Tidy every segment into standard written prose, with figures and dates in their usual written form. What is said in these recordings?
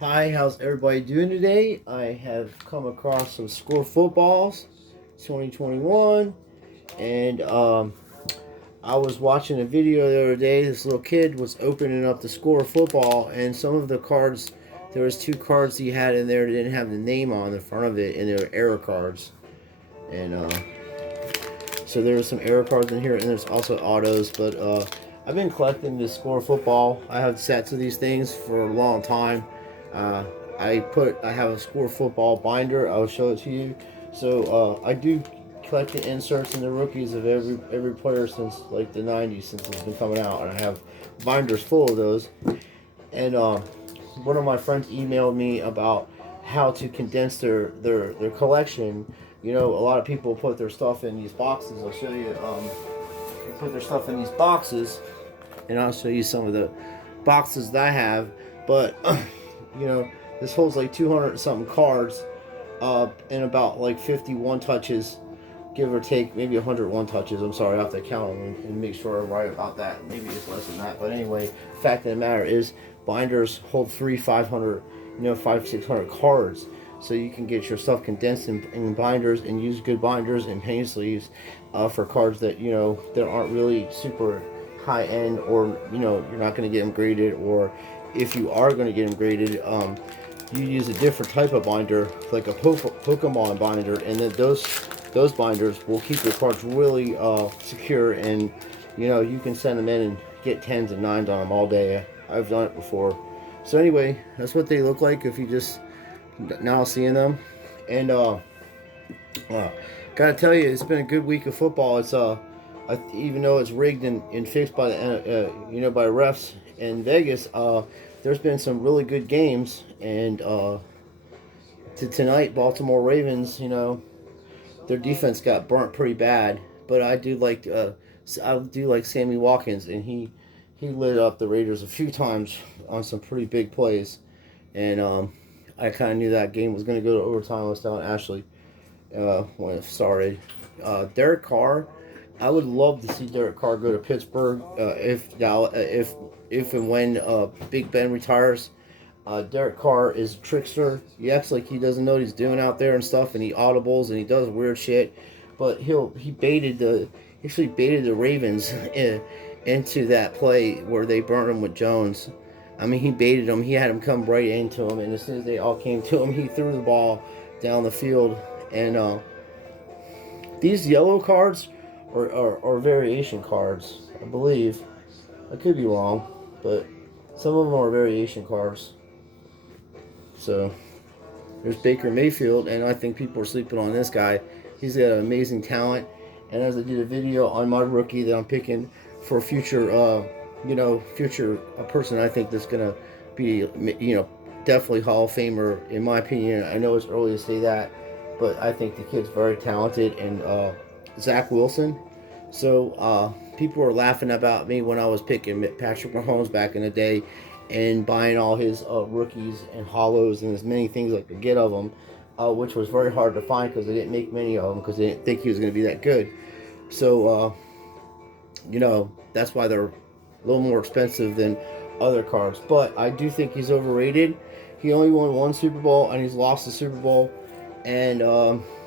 Hi, how's everybody doing today? I have come across some Score Footballs 2021, and I was watching a video the other day. This little kid was opening up the Score Football, and some of the cards, there was two cards he had in there that didn't have the name on the front of it, and they were error cards. And so there were some error cards in here, and there's also autos, but I've been collecting this Score Football. I have sets of these things for a long time. Uh, I have a Score Football binder. I'll show it to you. So I do collect the inserts and the rookies of every player since like the '90s, since it's been coming out, and I have binders full of those. And one of my friends emailed me about how to condense their collection. You know, a lot of people put their stuff in these boxes. I'll show you. They put their stuff in these boxes, and I'll show you some of the boxes that I have. But you know, this holds like 200 something cards, and about like 51 touches, give or take, maybe 101 touches. I'm sorry, I have to count them and make sure I'm right about that. Maybe it's less than that. But anyway, fact of the matter is, binders hold 500, 600 cards. So you can get your stuff condensed in binders and use good binders and paint sleeves for cards that, that aren't really super high end, or, you're not going to get them graded, or if you are going to get them graded, you use a different type of binder, like a Pokemon binder, and then those binders will keep your cards really secure, and you can send them in and get 10s and 9s on them all day. I've done it before. So anyway, that's what they look like if you just now seeing them. And gotta tell you, it's been a good week of football. It's even though it's rigged and fixed by the by refs in Vegas, there's been some really good games. And tonight, Baltimore Ravens, their defense got burnt pretty bad. But I do like Sammy Watkins, and he lit up the Raiders a few times on some pretty big plays. And I kind of knew that game was going to go to overtime. I was telling Ashley when it started. Derek Carr, I would love to see Derek Carr go to Pittsburgh if and when Big Ben retires. Derek Carr is a trickster. He acts like he doesn't know what he's doing out there and stuff, and he audibles and he does weird shit. But he baited the Ravens into that play where they burned him with Jones. I mean, he baited them. He had them come right into him, and as soon as they all came to him, he threw the ball down the field. And these yellow cards are variation cards, I believe. I could be wrong, but some of them are variation cards. So there's Baker Mayfield, and I think people are sleeping on this guy. He's got an amazing talent. And as I did a video on my rookie that I'm picking for future, a person I think that's gonna be, definitely Hall of Famer in my opinion. I know it's early to say that, but I think the kid's very talented, and Zach Wilson. So people were laughing about me when I was picking Patrick Mahomes back in the day, and buying all his rookies and hollows and as many things I could get of them, which was very hard to find because they didn't make many of them because they didn't think he was going to be that good. So, that's why they're a little more expensive than other cards. But I do think he's overrated. He only won one Super Bowl, and he's lost the Super Bowl. And,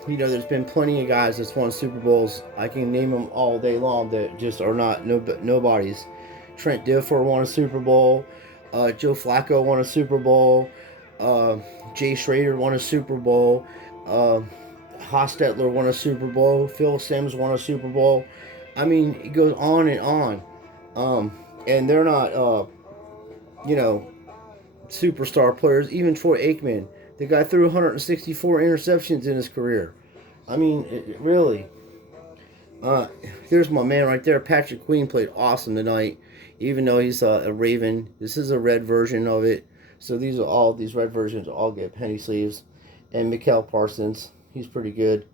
there's been plenty of guys that's won Super Bowls. I can name them all day long that just are not nobodies. Trent Dilfer won a Super Bowl. Joe Flacco won a Super Bowl. Jay Schrader won a Super Bowl. Hostetler won a Super Bowl. Phil Simms won a Super Bowl. I mean, it goes on and on. And they're not, superstar players. Even Troy Aikman, the guy threw 164 interceptions in his career. I mean, really. There's my man right there. Patrick Queen played awesome tonight, even though he's a Raven. This is a red version of it. So these red versions all get penny sleeves. And Mikael Parsons, he's pretty good.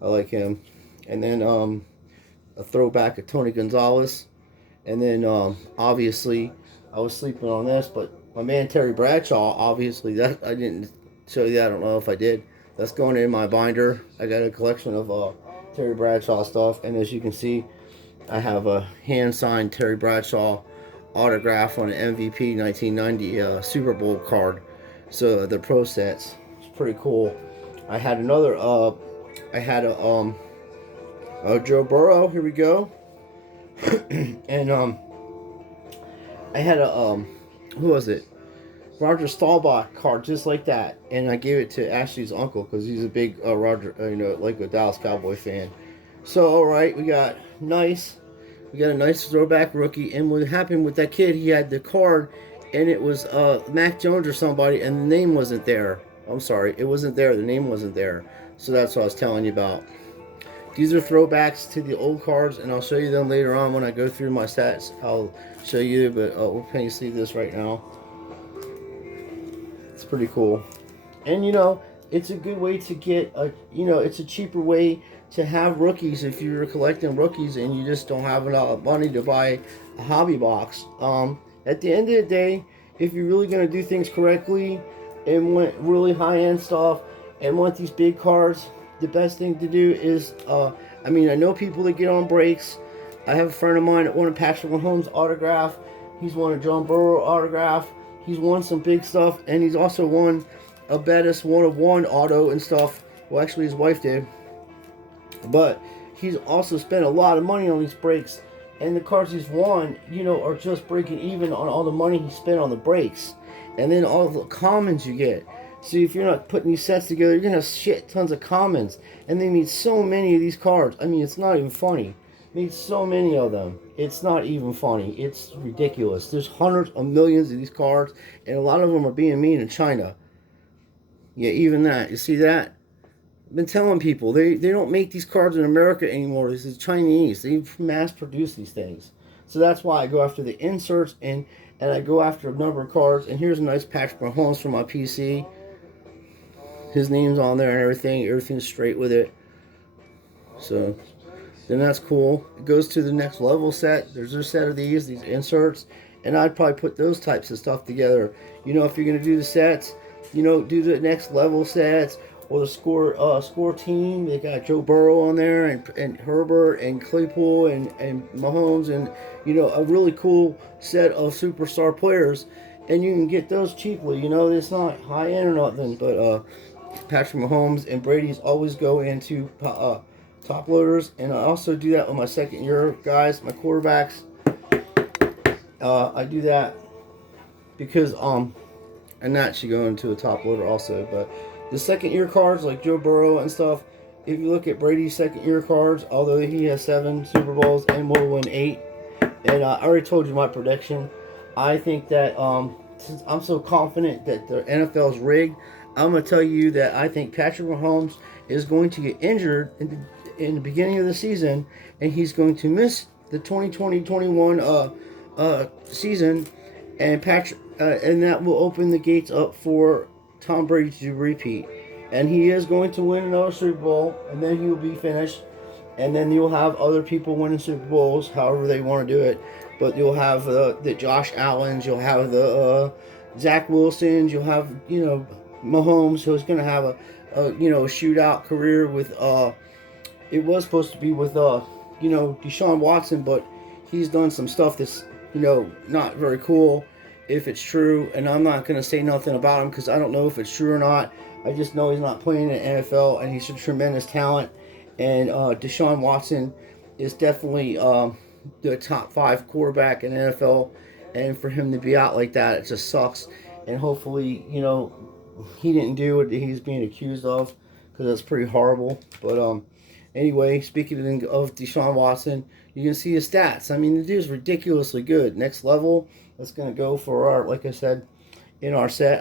I like him. And then a throwback of Tony Gonzalez. And then obviously I was sleeping on this, but my man Terry Bradshaw, obviously that I didn't show you that. I don't know if I did. That's going in my binder. I got a collection of Terry Bradshaw stuff, and as you can see, I have a hand-signed Terry Bradshaw autograph on an MVP 1990 Super Bowl card. So the pro sets. It's pretty cool. I had another I had a Joe Burrow, here we go. And I had a who was it? Roger Staubach card just like that, and I gave it to Ashley's uncle because he's a big Roger, like a Dallas Cowboy fan. So all right, we got a nice throwback rookie, and what happened with that kid? He had the card, and it was Mac Jones or somebody, and the name wasn't there. I'm sorry, it wasn't there. The name wasn't there. So that's what I was telling you about. These are throwbacks to the old cards, and I'll show you them later on when I go through my stats. I'll show you, but we'll paint you see this right now. It's pretty cool. And it's a good way to get it's a cheaper way to have rookies if you're collecting rookies and you just don't have enough money to buy a hobby box. At the end of the day, if you're really going to do things correctly and want really high-end stuff and want these big cards, the best thing to do is, I know people that get on breaks. I have a friend of mine that won a Patrick Mahomes autograph. He's won a John Burrow autograph. He's won some big stuff, and he's also won a Bettis 1/1 auto and stuff. Well, actually, his wife did. But he's also spent a lot of money on these breaks, and the cards he's won, are just breaking even on all the money he spent on the breaks, and then all the commons you get. So if you're not putting these sets together, you're gonna have shit tons of commons, and they need so many of these cards. It's not even funny. They need so many of them. It's not even funny. It's ridiculous. There's hundreds of millions of these cards, and a lot of them are being made in China. Yeah, even that. You see that? I've been telling people they don't make these cards in America anymore. This is Chinese. They mass produce these things. So that's why I go after the inserts and I go after a number of cards. And here's a nice Patrick Mahomes from my PC. His name's on there and everything. Everything's straight with it. So then that's cool. It goes to the next level set. There's a set of these inserts. And I'd probably put those types of stuff together. If you're going to do the sets, do the next level sets or the score team. They got Joe Burrow on there and Herbert and Claypool and Mahomes and a really cool set of superstar players, and you can get those cheaply. It's not high end or nothing, but Patrick Mahomes and Brady's always go into top loaders, and I also do that with my second year guys, my quarterbacks. I do that because and that should go into a top loader also, but the second year cards like Joe Burrow and stuff, if you look at Brady's second year cards, although he has 7 Super Bowls and will win 8, and I already told you my prediction. I think that since I'm so confident that the NFL is rigged, I'm going to tell you that I think Patrick Mahomes is going to get injured in the beginning of the season, and he's going to miss the 2020-21 season, and and that will open the gates up for Tom Brady to repeat, and he is going to win another Super Bowl, and then he will be finished, and then you'll have other people winning Super Bowls, however they want to do it. But you'll have the Josh Allens, you'll have the Zach Wilsons, you'll have Mahomes, who's going to have a shootout career with it was supposed to be with Deshaun Watson, but he's done some stuff that's not very cool. If it's true, and I'm not going to say nothing about him because I don't know if it's true or not. I just know he's not playing in the NFL, and he's a tremendous talent. And Deshaun Watson is definitely the top 5 quarterback in the NFL, and for him to be out like that, it just sucks. And hopefully, he didn't do what he's being accused of, because that's pretty horrible. But anyway, speaking of Deshaun Watson, you can see his stats. The dude's ridiculously good. Next level. That's going to go for our, like I said, in our set.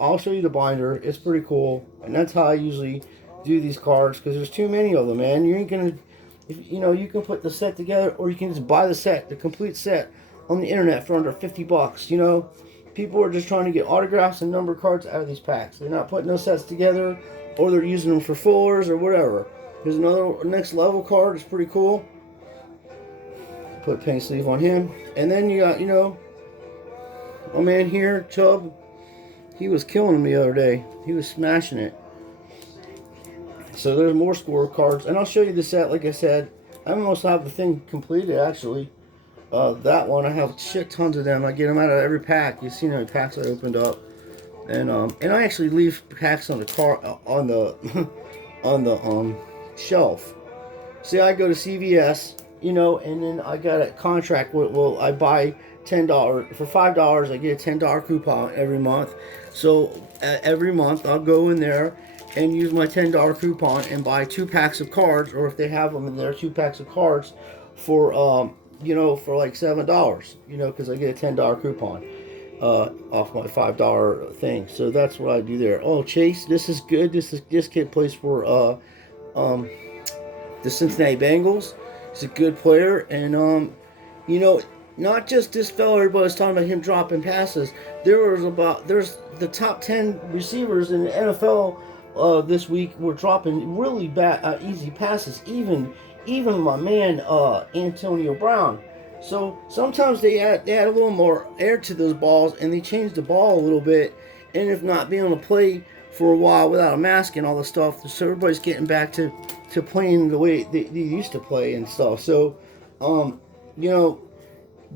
I'll show you the binder. It's pretty cool. And that's how I usually do these cards, because there's too many of them, man. You ain't going to, you can put the set together, or you can just buy the complete set on the internet for under $50. People are just trying to get autographs and number cards out of these packs. They're not putting those sets together, or they're using them for fullers or whatever. Here's another next level card. It's pretty cool. Put a paint sleeve on him. And then you got, my man here, Chubb, he was killing him the other day. He was smashing it. So there's more score cards. And I'll show you the set, like I said. I almost have the thing completed, actually. That one, I have shit tons of them. I get them out of every pack. You've seen how many packs I opened up. And I actually leave packs on the car on the on the shelf. See, I go to CVS, and then I got a contract with, well, I buy $10 for $5. I get a $10 coupon every month. So every month I'll go in there and use my $10 coupon and buy 2 packs of cards, or if they have them in there, 2 packs of cards for for like $7. Because I get a $10 coupon off my $5 thing. So that's what I do there. Oh, Chase, this is good. This kid plays for the Cincinnati Bengals. He's a good player, and not just this fella. Everybody was talking about him dropping passes. There's the top 10 receivers in the NFL this week were dropping really bad, easy passes. Even my man Antonio Brown. So sometimes they add a little more air to those balls, and they change the ball a little bit. And if not, being able to play for a while without a mask and all the stuff, so everybody's getting back to playing the way they used to play and stuff. So, the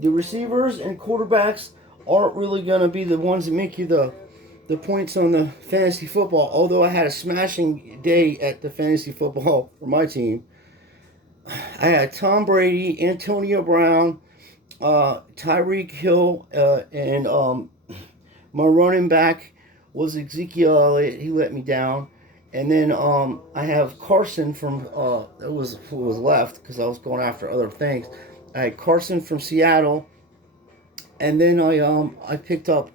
receivers and quarterbacks aren't really going to be the ones that make you the points on the fantasy football. Although I had a smashing day at the fantasy football for my team. I had Tom Brady, Antonio Brown, Tyreek Hill, and my running back was Ezekiel Elliott. He let me down. And then I have Carson from it was who was left because I was going after other things. I had Carson from Seattle, and then I picked up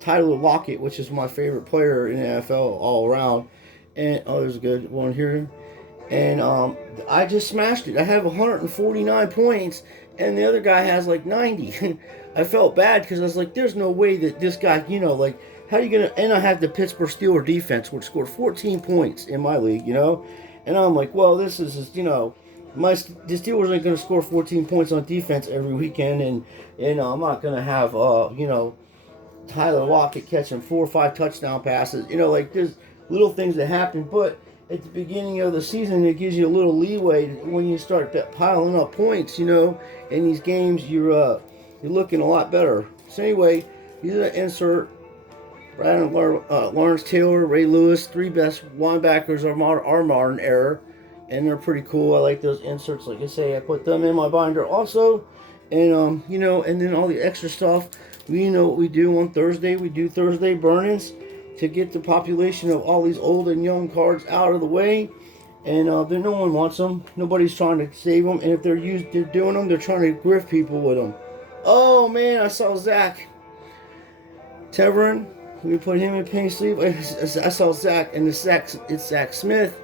Tyler Lockett, which is my favorite player in the NFL all around. And there's a good one here. And I just smashed it. I have 149 points, and the other guy has like 90. I felt bad because I was like, "There's no way that this guy, how are you gonna?" And I have the Pittsburgh Steelers defense, which scored 14 points in my league, And I'm like, well, this is the Steelers aren't gonna score 14 points on defense every weekend, and I'm not gonna have Tyler Lockett catching 4 or 5 touchdown passes. There's little things that happen, but at the beginning of the season, it gives you a little leeway when you start piling up points. In these games, you're looking a lot better. So anyway, these are the insert. Brandon Lawrence Taylor, Ray Lewis, 3 best linebackers are modern era, and they're pretty cool. I like those inserts. Like I say, I put them in my binder also, and and then all the extra stuff. We know what we do on Thursday. We do Thursday burn-ins to get the population of all these old and young cards out of the way, and then no one wants them. Nobody's trying to save them, and if they're doing them, they're trying to grift people with them. Oh man, I saw Zach Tevrin. We put him in penny sleeve. I saw Zach, and it's Zach Smith.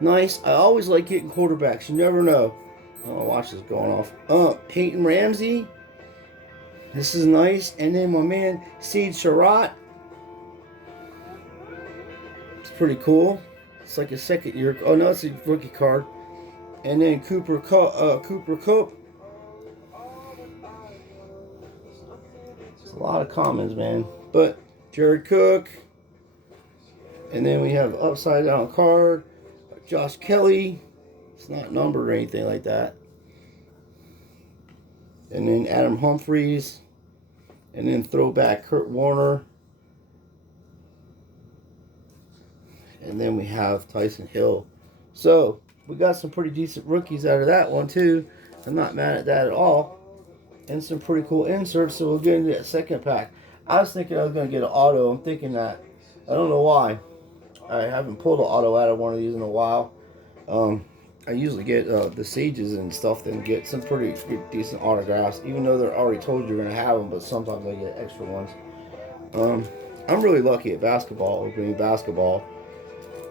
Nice. I always like getting quarterbacks. You never know. Oh, watch this going off. Peyton Ramsey. This is nice. And then my man Seed Sherratt. It's pretty cool. It's like a second year. Oh no, it's a rookie card. And then Cooper Kupp. It's a lot of commons, man. But Jared Cook, and then we have upside down card, Josh Kelly. It's not numbered or anything like that. And then Adam Humphries, and then throwback Kurt Warner, and then we have Tyson Hill. So we got some pretty decent rookies out of that one too. I'm not mad at that at all, and some pretty cool inserts. So we'll get into that second pack. I was thinking I was going to get an auto. I'm thinking that. I don't know why. I haven't pulled an auto out of one of these in a while. I usually get the Sages and stuff and get some pretty decent autographs, even though they're already told you're going to have them, but sometimes I get extra ones. I'm really lucky at basketball, opening basketball.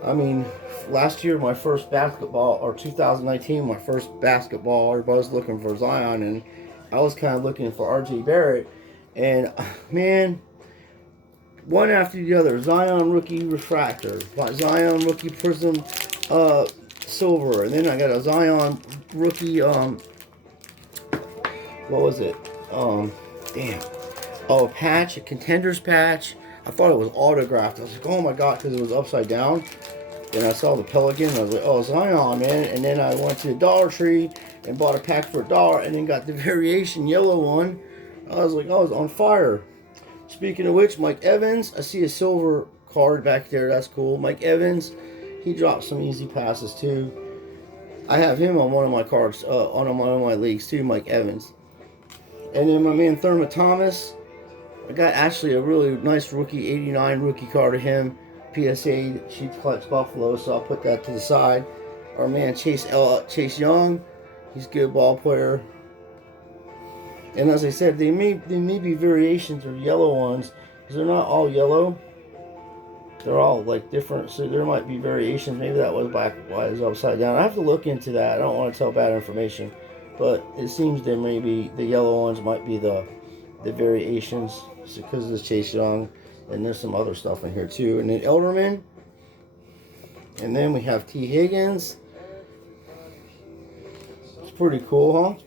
I mean, last year, my first basketball, or 2019, my first basketball, everybody was looking for Zion, and I was kind of looking for R.J. Barrett. And, man, one after the other. Zion rookie refractor. Zion rookie prism silver. And then I got a Zion rookie, what was it? Damn. Oh, a patch, a Contenders patch. I thought it was autographed. I was like, oh my god, because it was upside down. Then I saw the Pelican. I was like, oh, Zion, man. And then I went to the Dollar Tree and bought a pack for $1 and then got the variation yellow one. I was like, I was on fire. Speaking of which, Mike Evans, I see a silver card back there. That's cool. Mike Evans, he dropped some easy passes too. I have him on one of my cards, on one of my leagues too, Mike Evans. And then my man Thurman Thomas, I got actually a really nice rookie, 89 rookie card of him. PSA, she collects Buffalo, so I'll put that to the side. Our man Chase Young, he's a good ball player. And as I said, they may be variations of yellow ones, because they're not all yellow. They're all like different, so there might be variations. Maybe that was black, white is upside down. I have to look into that. I don't want to tell bad information, but it seems that maybe the yellow ones might be the variations, because of this Chase Young, and there's some other stuff in here too. And then Elderman, and then we have T. Higgins. It's pretty cool, huh?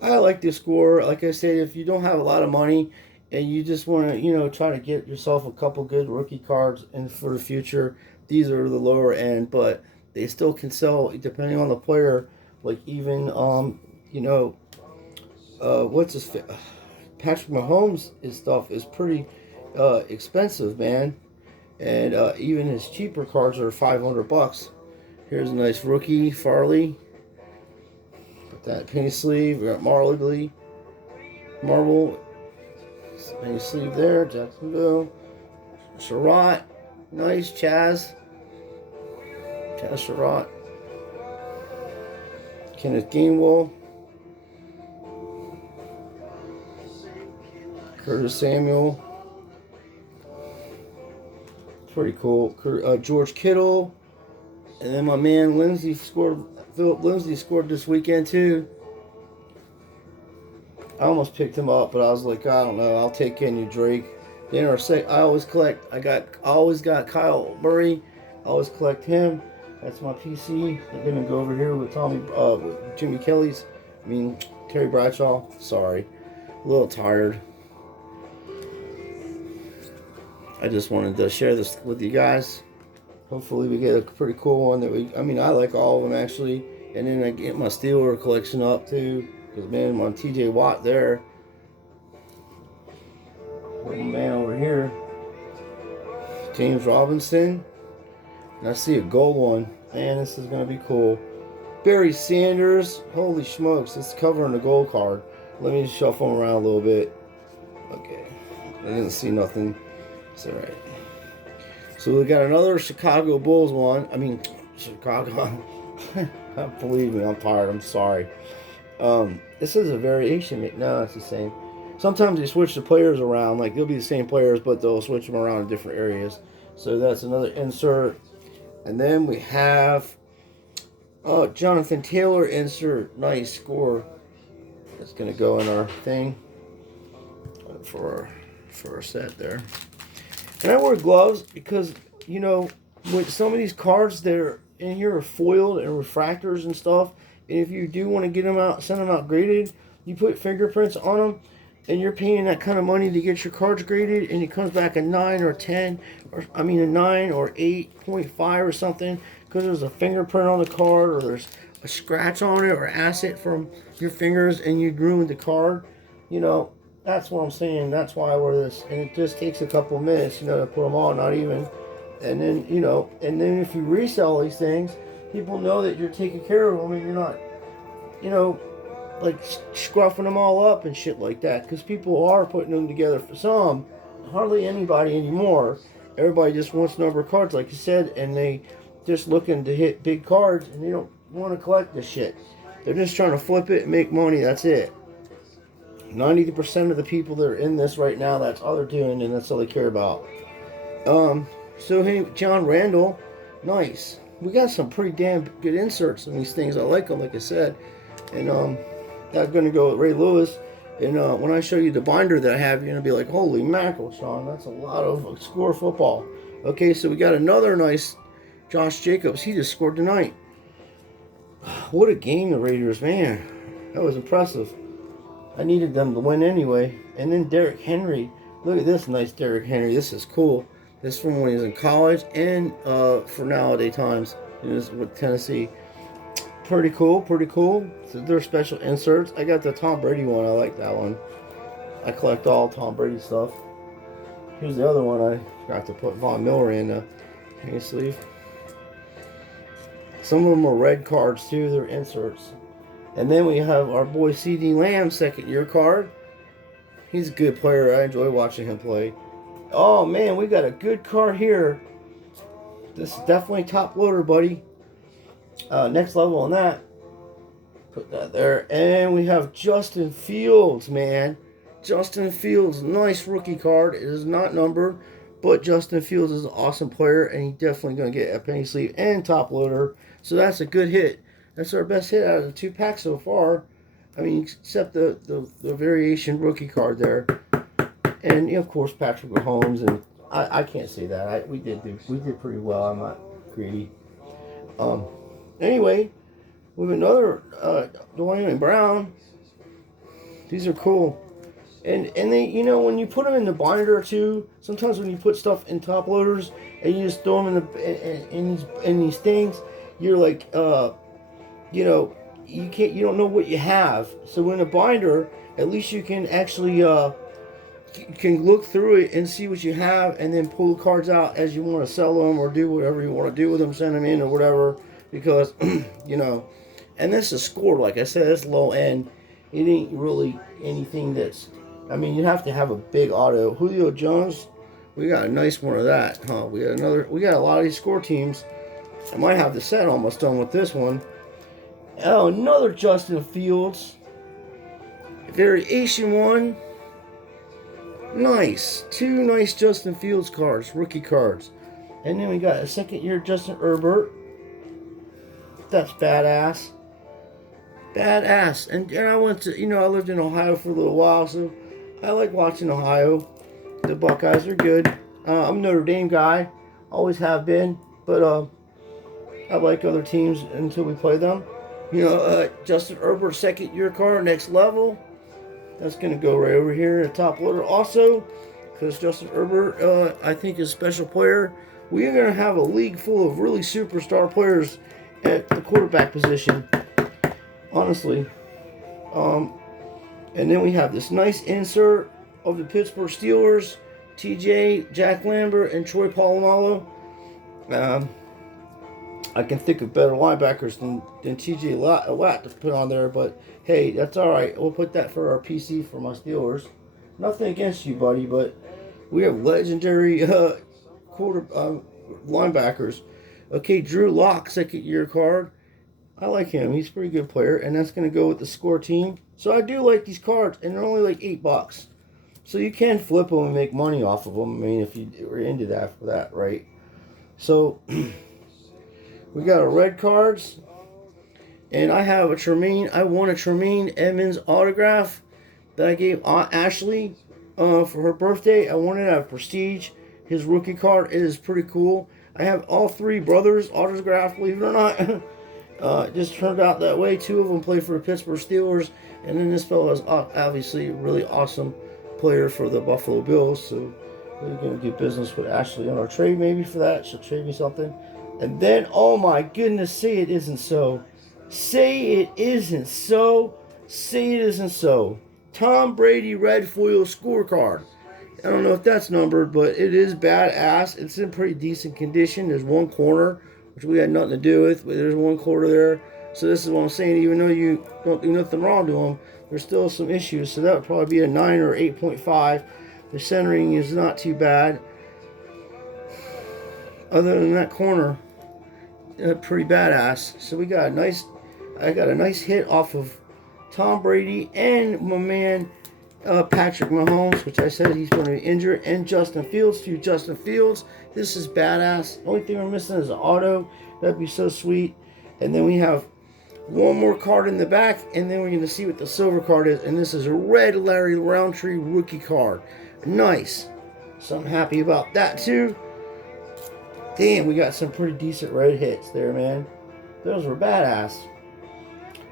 I like this score. Like I said, if you don't have a lot of money and you just want to, try to get yourself a couple good rookie cards and for the future, these are the lower end, but they still can sell depending on the player. Like even, what's his Patrick Mahomes, his stuff is pretty expensive, man. And even his cheaper cards are $500. Here's a nice rookie, Farley. That penny sleeve. We got Marble penny sleeve there. Jacksonville. Sherratt. Nice. Chaz Sherratt. Kenneth Gainwell. Curtis Samuel. Pretty cool. George Kittle. And then my man Philip Lindsay scored this weekend too. I almost picked him up, but I was like, I don't know. I'll take Kenny Drake. Then I always collect. I always got Kyle Murray. I always collect him. That's my PC. I'm gonna go over here with Jimmy Kelly's. Terry Bradshaw. Sorry, a little tired. I just wanted to share this with you guys. Hopefully we get a pretty cool one I like all of them actually. And then I get my Steeler collection up too. Because man, I'm on TJ Watt there. Little man over here. James Robinson. And I see a gold one. Man, this is going to be cool. Barry Sanders. Holy smokes, it's covering the gold card. Let me shuffle them around a little bit. Okay. I didn't see nothing. It's alright. So we got another Chicago Bulls one. Chicago. Believe me, I'm tired. I'm sorry. This is a variation. No, it's the same. Sometimes they switch the players around. Like they'll be the same players, but they'll switch them around in different areas. So that's another insert. And then we have Jonathan Taylor insert. Nice score. That's gonna go in our thing for our set there. And I wear gloves because, with some of these cards that are in here are foiled and refractors and stuff. And if you do want to get them out, send them out graded, you put fingerprints on them, and you're paying that kind of money to get your cards graded, and it comes back a 9 or 10, a 9 or 8.5 or something, because there's a fingerprint on the card, or there's a scratch on it, or acid from your fingers, and you ruined the card. That's what I'm saying. That's why I wear this. And it just takes a couple of minutes, to put them on, not even. And then, and then if you resell these things, people know that you're taking care of them and you're not, like scruffing them all up and shit like that. Because people are putting them together for some. Hardly anybody anymore. Everybody just wants number cards, like you said, and they just looking to hit big cards, and they don't want to collect this shit. They're just trying to flip it and make money. That's it. 90% of the people that are in this right now, that's all they're doing, and that's all they care about. So hey, John Randall, nice. We got some pretty damn good inserts in these things. I like them, like I said. And I'm going to go with Ray Lewis. And when I show you the binder that I have, you're going to be like, holy mackerel, Sean, that's a lot of score football. Okay, so we got another nice Josh Jacobs. He just scored tonight. What a game, the Raiders, man. That was impressive. I needed them to win anyway. And then Derrick Henry. Look at this nice Derrick Henry. This is cool. This from when he was in college and for nowadays times. With Tennessee. Pretty cool, pretty cool. So they're special inserts. I got the Tom Brady one. I like that one. I collect all Tom Brady stuff. Here's the other one I forgot to put Von Miller in the hang sleeve. Some of them are red cards too, they're inserts. And then we have our boy CD Lamb, second year card. He's a good player. I enjoy watching him play. Oh man, we got a good card here. This is definitely top loader, buddy. Next level on that. Put that there. And we have Justin Fields, man. Justin Fields, nice rookie card. It is not numbered, but Justin Fields is an awesome player, and he's definitely going to get a penny sleeve and top loader. So that's a good hit. That's our best hit out of the 2 packs so far. I mean, except the variation rookie card there. And, of course, Patrick Mahomes. And I can't say that. We did pretty well. I'm not greedy. Anyway, we have another Dwayne Brown. These are cool. And they, you know, when you put them in the binder too, sometimes when you put stuff in top loaders and you just throw them in these things, you're like, you know, you don't know what you have. So in a binder, at least you can actually can look through it and see what you have, and then pull the cards out as you want to sell them or do whatever you want to do with them, send them in or whatever. Because you know, and this is scored, like I said, it's low end. It ain't really anything that's, I mean, you have to have a big auto. Julio Jones, we got a nice one of that, huh? We got a lot of these score teams. I might have the set almost done with this one. Oh, another Justin Fields. Variation one. Nice. 2 nice Justin Fields cards, rookie cards. And then we got a second year Justin Herbert. That's badass. Badass. And I went to, you know, I lived in Ohio for a little while, so I like watching Ohio. The Buckeyes are good. I'm a Notre Dame guy. Always have been. But I like other teams until we play them. You know, Justin Herbert, second year card, next level. That's going to go right over here in the top loader also. Because Justin Herbert, I think, is a special player. We are going to have a league full of really superstar players at the quarterback position. Honestly. And then we have this nice insert of the Pittsburgh Steelers, TJ, Jack Lambert, and Troy Polamalu. I can think of better linebackers than TJ Watt to put on there, but hey, that's all right. We'll put that for our PC for my Steelers. Nothing against you, buddy, but we have legendary linebackers. Okay, Drew Lock, second year card. I like him. He's a pretty good player, and that's going to go with the score team. So I do like these cards, and they're only like $8. So you can flip them and make money off of them. I mean, if you were into that for that, right? So we got our red cards, and I have a Tremaine. I won a Tremaine Edmonds autograph that I gave Aunt Ashley for her birthday. I wanted to have Prestige. His rookie card is pretty cool. I have all 3 brothers autographed, believe it or not. It just turned out that way. 2 of them play for the Pittsburgh Steelers, and then this fellow is obviously a really awesome player for the Buffalo Bills. So we're going to get business with Ashley on our trade maybe for that. She'll trade me something. And then, oh my goodness, say it isn't so. Say it isn't so. Say it isn't so. Tom Brady red foil scorecard. I don't know if that's numbered, but it is badass. It's in pretty decent condition. There's one corner, which we had nothing to do with, but there's one corner there. So this is what I'm saying. Even though you don't do nothing wrong to them, there's still some issues. So that would probably be a 9 or 8.5. The centering is not too bad. Other than that corner, pretty badass. So we got I got a nice hit off of Tom Brady and my man Patrick Mahomes, which I said he's going to be injured, and Justin Fields. To Justin Fields, this is badass. The only thing we're missing is an auto. That'd be so sweet. And then we have one more card in the back, and then we're going to see what the silver card is. And this is a red Larry Roundtree rookie card. Nice. So I'm happy about that too. Damn, we got some pretty decent red hits there, man. Those were badass.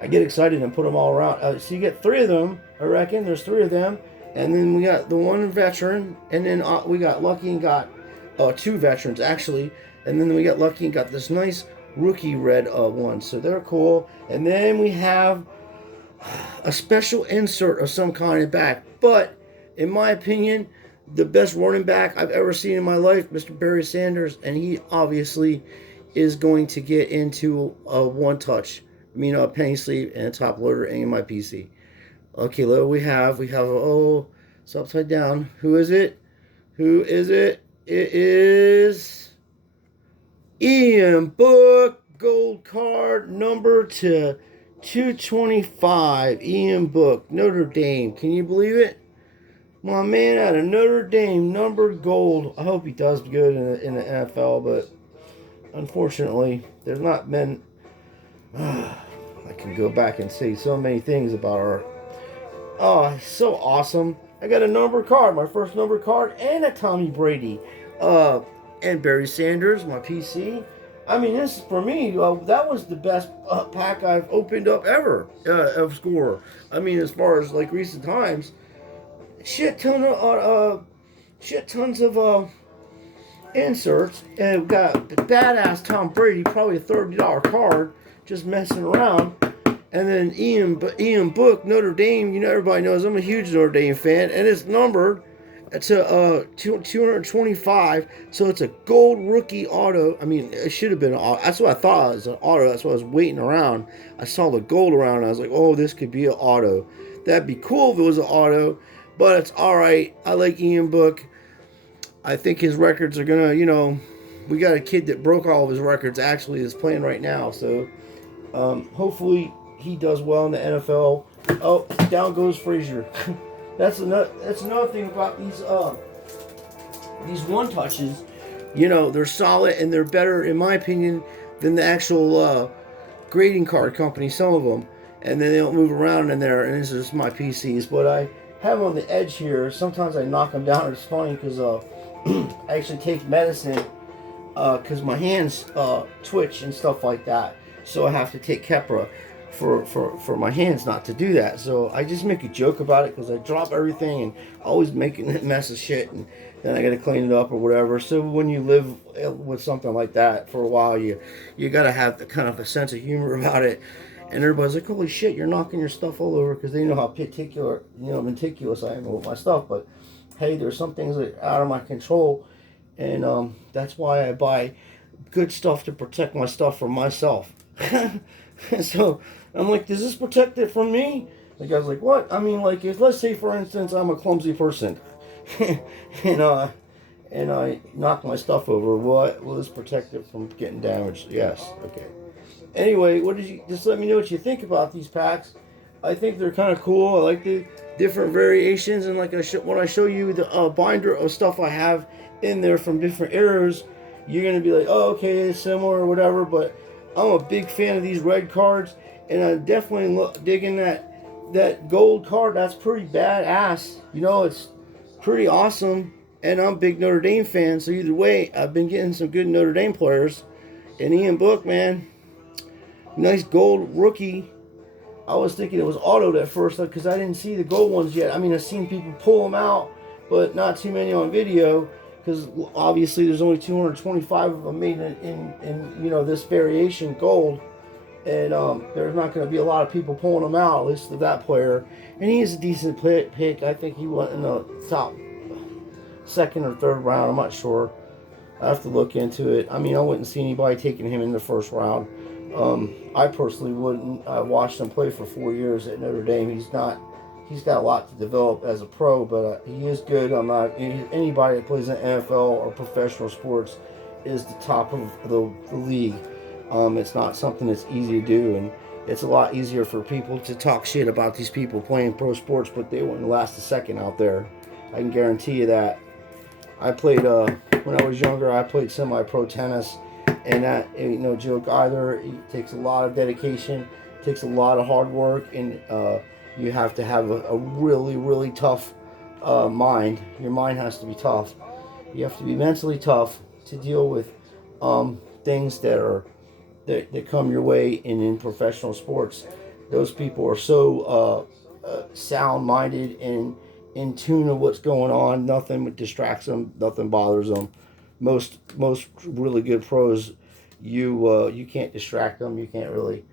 I get excited and put them all around. So you get 3 of them, I reckon. There's 3 of them. And then we got the one veteran. And then we got lucky and got 2 veterans, actually. And then we got lucky and got this nice rookie red one. So they're cool. And then we have a special insert of some kind in back. But in my opinion, the best running back I've ever seen in my life, Mr. Barry Sanders, and he obviously is going to get into a one touch. I mean, a penny sleeve and a top loader and in my PC. Okay, look, we have, oh, it's upside down. Who is it? Who is it? It is Ian Book, gold card, number to 225. Ian Book, Notre Dame. Can you believe it? My man out of Notre Dame, numbered gold. I hope he does good in the NFL, but unfortunately, there's not been. I can go back and say so many things about our. Oh, so awesome! I got a numbered card, my first numbered card, and a Tommy Brady, and Barry Sanders, my PC. I mean, this for me, that was the best pack I've opened up ever of score. I mean, as far as like recent times, shit tons of inserts, and got badass Tom Brady, probably a $30 card, just messing around. And then Ian Book, Notre Dame. You know, everybody knows I'm a huge Notre Dame fan, and it's numbered to 225. So it's a gold rookie auto. I mean, it should have been an auto. That's what I thought it was, an auto. That's why I was waiting around. I saw the gold around, and I was like, oh, this could be an auto. That'd be cool if it was an auto, but it's all right. I like Ian Book. I think his records are gonna, we got a kid that broke all of his records. Actually, is playing right now. So hopefully he does well in the NFL. Oh, down goes Frazier. That's another thing about these one touches. They're solid and they're better, in my opinion, than the actual grading card company. Some of them, and then they don't move around in there. And this is my PCs, but I have them on the edge here. Sometimes I knock them down. It's funny because I actually take medicine because my hands twitch and stuff like that. So I have to take Keppra for my hands not to do that. So I just make a joke about it because I drop everything and always making a mess of shit, and then I got to clean it up or whatever. So when you live with something like that for a while, you got to have the kind of a sense of humor about it. And everybody's like, holy shit, you're knocking your stuff all over, because they know how meticulous I am with my stuff. But hey, there's some things that are out of my control, and that's why I buy good stuff to protect my stuff from myself. So I'm like, does this protect it from me? The guy's like, what? I mean, like, if let's say for instance I'm a clumsy person, and I knock my stuff over, what will this protect it from getting damaged? Yes. Okay. Anyway, just let me know what you think about these packs. I think they're kind of cool. I like the different variations, and like when I show you the binder of stuff I have in there from different eras, you're gonna be like, oh, okay, it's similar or whatever. But I'm a big fan of these red cards, and I'm definitely digging that gold card. That's pretty badass. It's pretty awesome, and I'm a big Notre Dame fan. So either way, I've been getting some good Notre Dame players. And Ian Book, man, nice gold rookie. I was thinking it was autoed at first because I didn't see the gold ones yet. I mean, I've seen people pull them out, but not too many on video, because obviously there's only 225 of them made in this variation gold, and there's not going to be a lot of people pulling them out, at least of that player. And he is a decent pick. I think he went in the top second or third round. I'm not sure. I have to look into it. I mean, I wouldn't see anybody taking him in the first round. I personally wouldn't. I watched him play for 4 years at Notre Dame. He's got a lot to develop as a pro, but he is good. Anybody that plays in NFL or professional sports is the top of the league. It's not something that's easy to do, and it's a lot easier for people to talk shit about these people playing pro sports, but they wouldn't last a second out there. I can guarantee you that. I played, when I was younger, I played semi-pro tennis, and that ain't no joke either. It takes a lot of dedication, it takes a lot of hard work, and you have to have a really, really tough mind. Your mind has to be tough. You have to be mentally tough to deal with things that come your way in professional sports. Those people are so sound-minded and in tune of what's going on. Nothing distracts them. Nothing bothers them. Most really good pros, you can't distract them. You can't really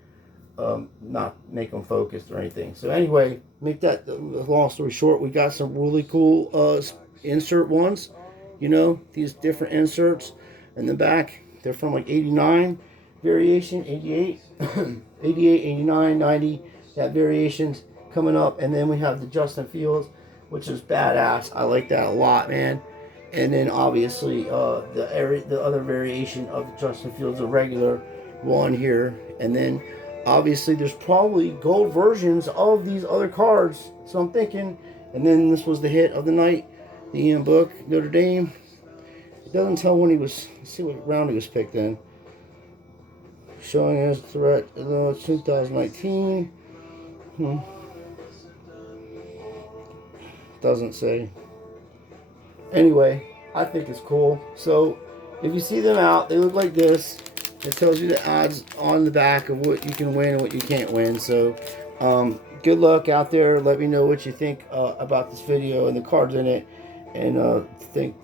not make them focused or anything. So anyway, make that long story short, we got some really cool insert ones. You know, these different inserts in the back. They're from like 89 variation, 88, 88, 89, 90, that variations coming up. And then we have the Justin Fields, which is badass. I like that a lot, man. And then obviously the other variation of the Justin Fields, a regular one here. And then obviously there's probably gold versions of these other cards. So I'm thinking, and then this was the hit of the night, the Ian Book, Notre Dame. It doesn't tell when he was, let's see what round he was picked in. Showing as threat, 2019. Doesn't say. Anyway, I think it's cool. So if you see them out, they look like this. It tells you the odds on the back of what you can win and what you can't win. So good luck out there. Let me know what you think about this video and the cards in it. And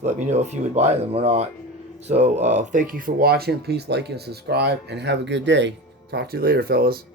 let me know if you would buy them or not. So thank you for watching. Please like and subscribe and have a good day. Talk to you later, fellas.